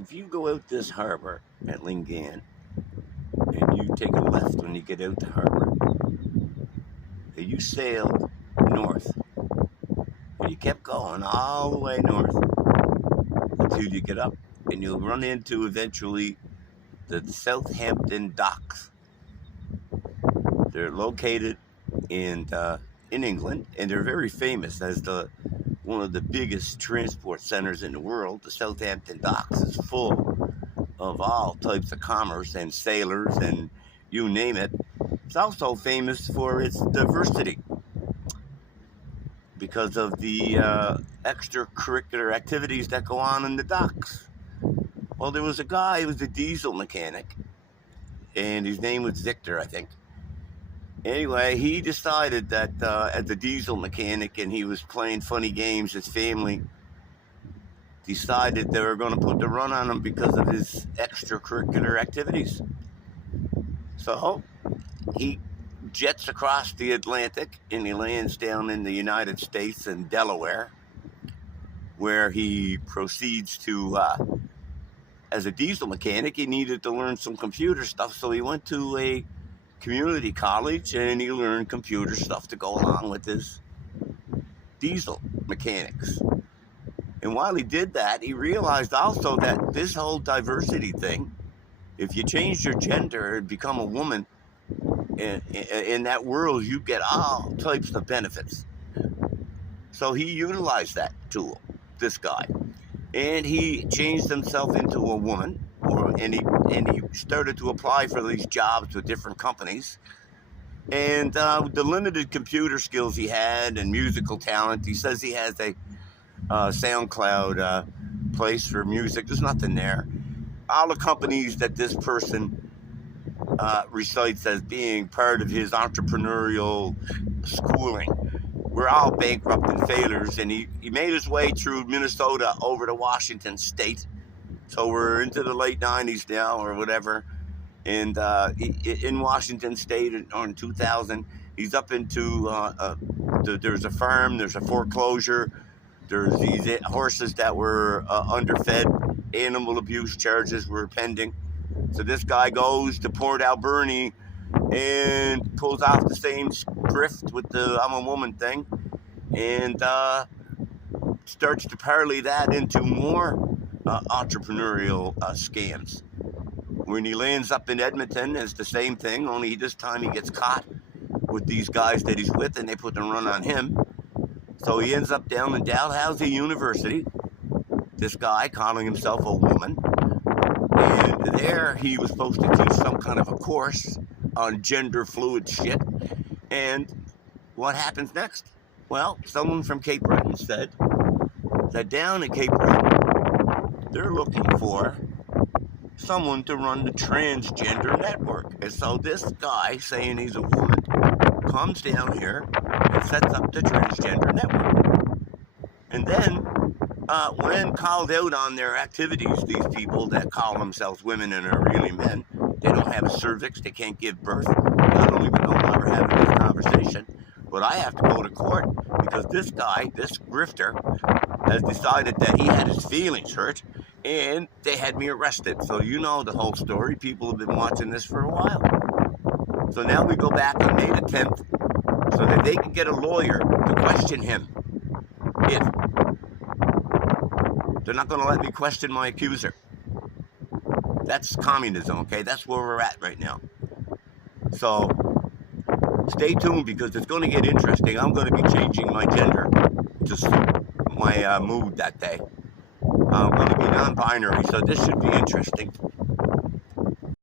if you go out this harbor at Lingan and you take a left when you get out the harbor, and you sailed north, and you kept going all the way north until you get up, and you'll run into eventually the South Hampton docks. They're located in England, and they're very famous as one of the biggest transport centers in the world. The South Hampton docks is full of all types of commerce and sailors and you name it. It's also famous for its diversity because of the extracurricular activities that go on in the docks. Well, there was a guy who was a diesel mechanic, and his name was Victor, I think. Anyway, he decided that as a diesel mechanic, and he was playing funny games, his family decided they were going to put the run on him because of his extracurricular activities. So he jets across the Atlantic, and he lands down in the United States in Delaware, where he proceeds to, as a diesel mechanic, he needed to learn some computer stuff, so he went to a community college, and he learned computer stuff to go along with his diesel mechanics. And while he did that, he realized also that this whole diversity thing, if you change your gender and become a woman, in that world, you get all types of benefits. So he utilized that tool, this guy, and he changed himself into a woman. And he started to apply for these jobs with different companies. And the limited computer skills he had and musical talent, he says he has a SoundCloud place for music. There's nothing there. All the companies that this person recites as being part of his entrepreneurial schooling were all bankrupt and failures. And he made his way through Minnesota over to Washington State. So we're into the late 90s now or whatever. And in Washington State in 2000, he's up into, there's a farm, there's a foreclosure, there's these horses that were underfed, animal abuse charges were pending. So this guy goes to Port Alberni and pulls off the same grift with the I'm a woman thing and starts to parlay that into more entrepreneurial scams. When he lands up in Edmonton, it's the same thing, only this time he gets caught with these guys that he's with, and they put the run on him. So he ends up down in Dalhousie University, this guy calling himself a woman, and there he was supposed to teach some kind of a course on gender fluid shit. And what happens next? Well, someone from Cape Breton said that down in Cape Breton, they're looking for someone to run the transgender network. And so this guy, saying he's a woman, comes down here and sets up the transgender network. And then, when called out on their activities, these people that call themselves women and are really men, they don't have a cervix, they can't give birth. I don't even know why we're having this conversation. But I have to go to court because this guy, this grifter, has decided that he had his feelings hurt, and they had me arrested. So you know the whole story. People have been watching this for a while. So now we go back on May the 10th so that they can get a lawyer to question him. If they're not going to let me question my accuser. That's communism, okay? That's where we're at right now. So stay tuned because it's going to get interesting. I'm going to be changing my gender to suit my mood that day. I'm going to be non-binary, so this should be interesting.